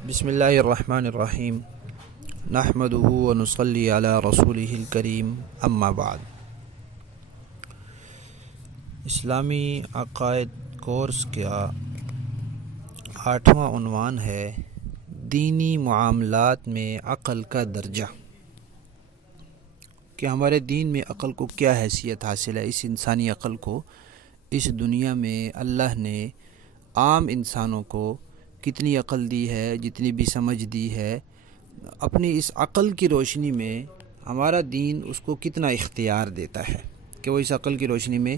بسم اللہ الرحمن الرحیم نحمدہ و نصلی علی رسولہ الکریم اما بعد۔ اسلامی عقائد کورس کا 8واں عنوان ہے دینی معاملات میں عقل کا درجہ، کہ ہمارے دین میں عقل کو کیا حیثیت حاصل ہے۔ اس انسانی عقل کو اس دنیا میں اللہ نے عام انسانوں کو کتنی عقل دی ہے، جتنی بھی سمجھ دی ہے، اپنی اس عقل کی روشنی میں ہمارا دین اس کو کتنا اختیار دیتا ہے کہ وہ اس عقل کی روشنی میں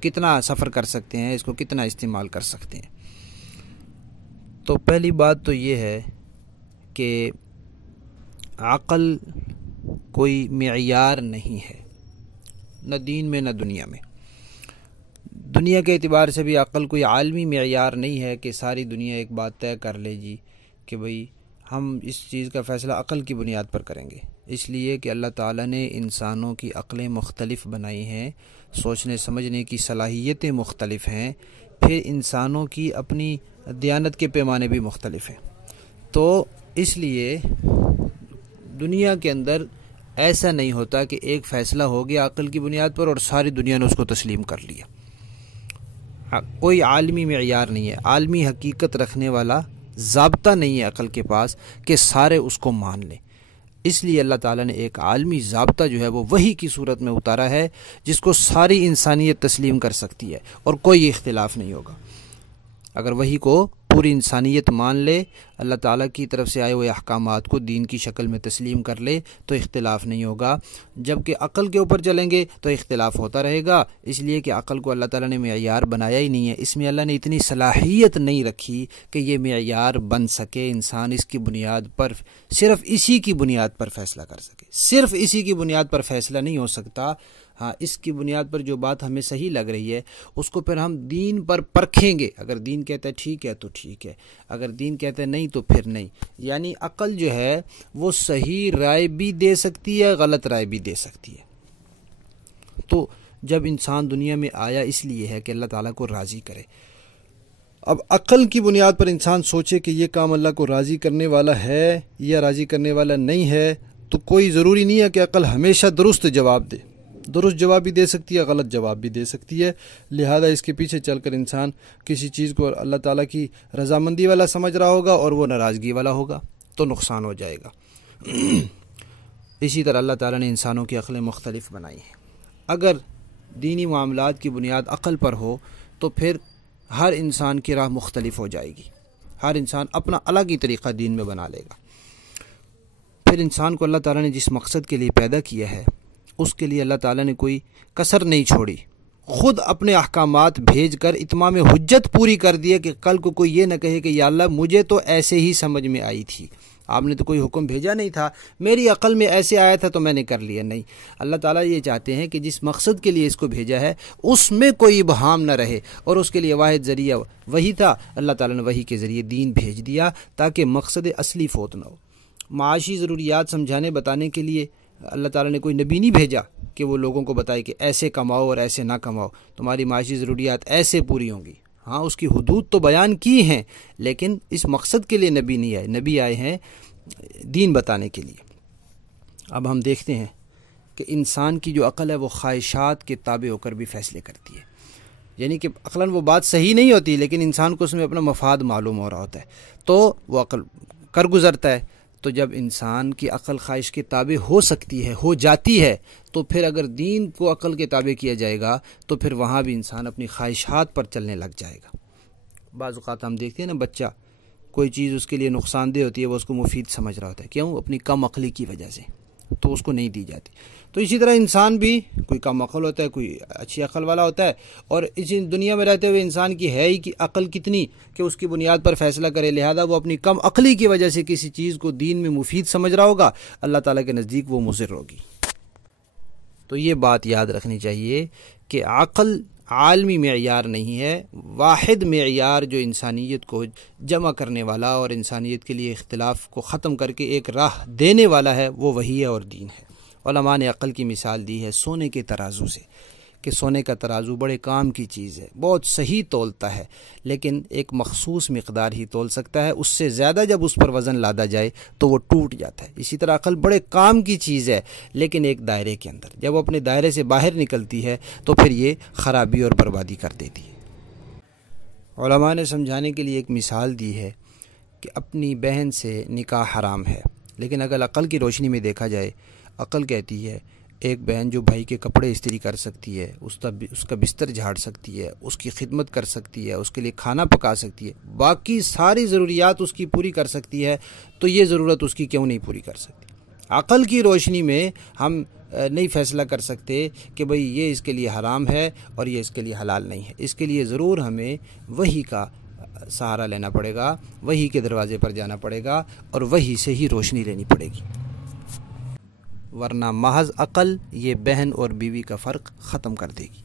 کتنا سفر کر سکتے ہیں، اس کو کتنا استعمال کر سکتے ہیں۔ تو پہلی بات تو یہ ہے کہ عقل کوئی معیار نہیں ہے، نہ دین میں نہ دنیا میں۔ دنیا کے اعتبار سے بھی عقل کوئی عالمی معیار نہیں ہے کہ ساری دنیا ایک بات طے کر لے جی کہ بھئی ہم اس چیز کا فیصلہ عقل کی بنیاد پر کریں گے، اس لیے کہ اللہ تعالیٰ نے انسانوں کی عقلیں مختلف بنائی ہیں، سوچنے سمجھنے کی صلاحیتیں مختلف ہیں، پھر انسانوں کی اپنی دیانت کے پیمانے بھی مختلف ہیں۔ تو اس لیے دنیا کے اندر ایسا نہیں ہوتا کہ ایک فیصلہ ہو گیا عقل کی بنیاد پر اور ساری دنیا نے اس کو تسلیم کر لیا۔ کوئی عالمی معیار نہیں ہے، عالمی حقیقت رکھنے والا ضابطہ نہیں ہے عقل کے پاس کہ سارے اس کو مان لیں۔ اس لیے اللہ تعالیٰ نے ایک عالمی ضابطہ جو ہے وہ وحی کی صورت میں اتارا ہے، جس کو ساری انسانیت تسلیم کر سکتی ہے اور کوئی اختلاف نہیں ہوگا۔ اگر وحی کو پوری انسانیت مان لے، اللہ تعالیٰ کی طرف سے آئے ہوئے احکامات کو دین کی شکل میں تسلیم کر لے تو اختلاف نہیں ہوگا۔ جبکہ عقل کے اوپر چلیں گے تو اختلاف ہوتا رہے گا، اس لیے کہ عقل کو اللہ تعالیٰ نے معیار بنایا ہی نہیں ہے، اس میں اللہ نے اتنی صلاحیت نہیں رکھی کہ یہ معیار بن سکے، انسان اس کی بنیاد پر صرف اسی کی بنیاد پر فیصلہ کر سکے۔ صرف اسی کی بنیاد پر فیصلہ نہیں ہو سکتا۔ ہاں، اس کی بنیاد پر جو بات ہمیں صحیح لگ رہی ہے اس کو پھر ہم دین پر پرکھیں گے، اگر دین کہتا ہے ٹھیک ہے تو ٹھیک ہے، اگر دین کہتا ہے نہیں تو پھر نہیں۔ یعنی عقل جو ہے وہ صحیح رائے بھی دے سکتی ہے، غلط رائے بھی دے سکتی ہے۔ تو جب انسان دنیا میں آیا اس لیے ہے کہ اللہ تعالیٰ کو راضی کرے۔ اب عقل کی بنیاد پر انسان سوچے کہ یہ کام اللہ کو راضی کرنے والا ہے یا راضی کرنے والا نہیں ہے، تو کوئی ضروری نہیں ہے کہ عقل ہمیشہ درست جواب دے۔ درست جواب بھی دے سکتی ہے، غلط جواب بھی دے سکتی ہے، لہذا اس کے پیچھے چل کر انسان کسی چیز کو اللہ تعالیٰ کی رضامندی والا سمجھ رہا ہوگا اور وہ ناراضگی والا ہوگا تو نقصان ہو جائے گا۔ اسی طرح اللہ تعالیٰ نے انسانوں کی عقلیں مختلف بنائی ہیں۔ اگر دینی معاملات کی بنیاد عقل پر ہو تو پھر ہر انسان کی راہ مختلف ہو جائے گی، ہر انسان اپنا الگ ہی طریقہ دین میں بنا لے گا۔ پھر انسان کو اللہ تعالیٰ نے جس مقصد کے لیے پیدا کیا ہے اس کے لیے اللہ تعالیٰ نے کوئی کسر نہیں چھوڑی، خود اپنے احکامات بھیج کر اتمام حجت پوری کر دیا کہ کل کو کوئی یہ نہ کہے کہ یا اللہ مجھے تو ایسے ہی سمجھ میں آئی تھی، آپ نے تو کوئی حکم بھیجا نہیں تھا، میری عقل میں ایسے آیا تھا تو میں نے کر لیا۔ نہیں، اللہ تعالیٰ یہ چاہتے ہیں کہ جس مقصد کے لیے اس کو بھیجا ہے اس میں کوئی ابہام نہ رہے، اور اس کے لیے واحد ذریعہ وہی تھا۔ اللہ تعالیٰ نے وہی کے ذریعے دین بھیج دیا تاکہ مقصد اصلی فوت نہ ہو۔ معاشی ضروریات سمجھانے بتانے کے لیے اللہ تعالیٰ نے کوئی نبی نہیں بھیجا کہ وہ لوگوں کو بتائے کہ ایسے کماؤ اور ایسے نہ کماؤ، تمہاری معاشی ضروریات ایسے پوری ہوں گی۔ ہاں، اس کی حدود تو بیان کی ہیں، لیکن اس مقصد کے لیے نبی نہیں آئے، نبی آئے ہیں دین بتانے کے لیے۔ اب ہم دیکھتے ہیں کہ انسان کی جو عقل ہے وہ خواہشات کے تابع ہو کر بھی فیصلے کرتی ہے، یعنی کہ عقلاً وہ بات صحیح نہیں ہوتی لیکن انسان کو اس میں اپنا مفاد معلوم ہو رہا ہوتا ہے تو وہ عقل کر گزرتا ہے۔ تو جب انسان کی عقل خواہش کے تابع ہو سکتی ہے، ہو جاتی ہے، تو پھر اگر دین کو عقل کے تابع کیا جائے گا تو پھر وہاں بھی انسان اپنی خواہشات پر چلنے لگ جائے گا۔ بعض اوقات ہم دیکھتے ہیں نا، بچہ کوئی چیز اس کے لیے نقصان دہ ہوتی ہے وہ اس کو مفید سمجھ رہا ہوتا ہے، کیوں؟ اپنی کم عقلی کی وجہ سے، تو اس کو نہیں دی جاتی۔ تو اسی طرح انسان بھی کوئی کم عقل ہوتا ہے، کوئی اچھی عقل والا ہوتا ہے، اور اس دنیا میں رہتے ہوئے انسان کی ہے ہی کہ عقل کتنی کہ اس کی بنیاد پر فیصلہ کرے، لہذا وہ اپنی کم عقلی کی وجہ سے کسی چیز کو دین میں مفید سمجھ رہا ہوگا، اللہ تعالیٰ کے نزدیک وہ مضر ہوگی۔ تو یہ بات یاد رکھنی چاہیے کہ عقل عالمی معیار نہیں ہے، واحد معیار جو انسانیت کو جمع کرنے والا اور انسانیت کے لیے اختلاف کو ختم کر کے ایک راہ دینے والا ہے وہ وحی ہے اور دین ہے۔ علماء نے عقل کی مثال دی ہے سونے کے ترازو سے، کہ سونے کا ترازو بڑے کام کی چیز ہے، بہت صحیح تولتا ہے، لیکن ایک مخصوص مقدار ہی تول سکتا ہے، اس سے زیادہ جب اس پر وزن لادا جائے تو وہ ٹوٹ جاتا ہے۔ اسی طرح عقل بڑے کام کی چیز ہے، لیکن ایک دائرے کے اندر، جب وہ اپنے دائرے سے باہر نکلتی ہے تو پھر یہ خرابی اور بربادی کر دیتی ہے۔ علماء نے سمجھانے کے لیے ایک مثال دی ہے کہ اپنی بہن سے نکاح حرام ہے، لیکن اگر عقل کی روشنی میں دیکھا جائے، عقل کہتی ہے ایک بہن جو بھائی کے کپڑے استری کر سکتی ہے، اس کا بستر جھاڑ سکتی ہے، اس کی خدمت کر سکتی ہے، اس کے لیے کھانا پکا سکتی ہے، باقی ساری ضروریات اس کی پوری کر سکتی ہے، تو یہ ضرورت اس کی کیوں نہیں پوری کر سکتی؟ عقل کی روشنی میں ہم نہیں فیصلہ کر سکتے کہ بھئی یہ اس کے لیے حرام ہے اور یہ اس کے لیے حلال نہیں ہے۔ اس کے لیے ضرور ہمیں وحی کا سہارا لینا پڑے گا، وحی کے دروازے پر جانا پڑے گا اور وحی سے ہی روشنی لینی پڑے گی، ورنہ محض عقل یہ بہن اور بیوی کا فرق ختم کر دے گی۔